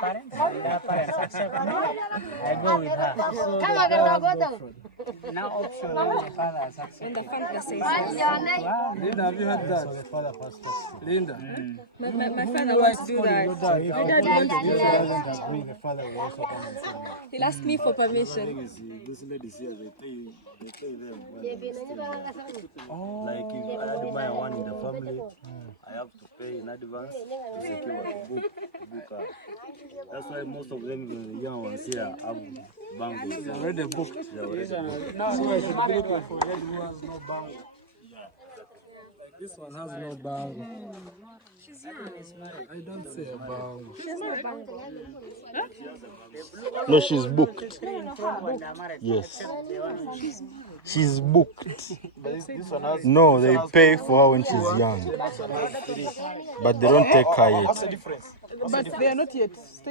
parents, their parents accept me, I go with her. So now option the father has accepted. Linda, have you heard that? Linda. My father wants to do that. He'll ask me for permission. Those ladies here, they pay them. Like if I admire one in the family, I have to pay in advance to secure the book. That's why most of them, the young ones here, have bangles. They already booked. Now, so I should be looking for a lady who has no bangle. This one has no bangle. She's young. I don't say a bangle. She has no bangle. No, she's booked. Yes. She's booked. No, they pay for her when she's young. But they don't take her yet. But they are not yet staying.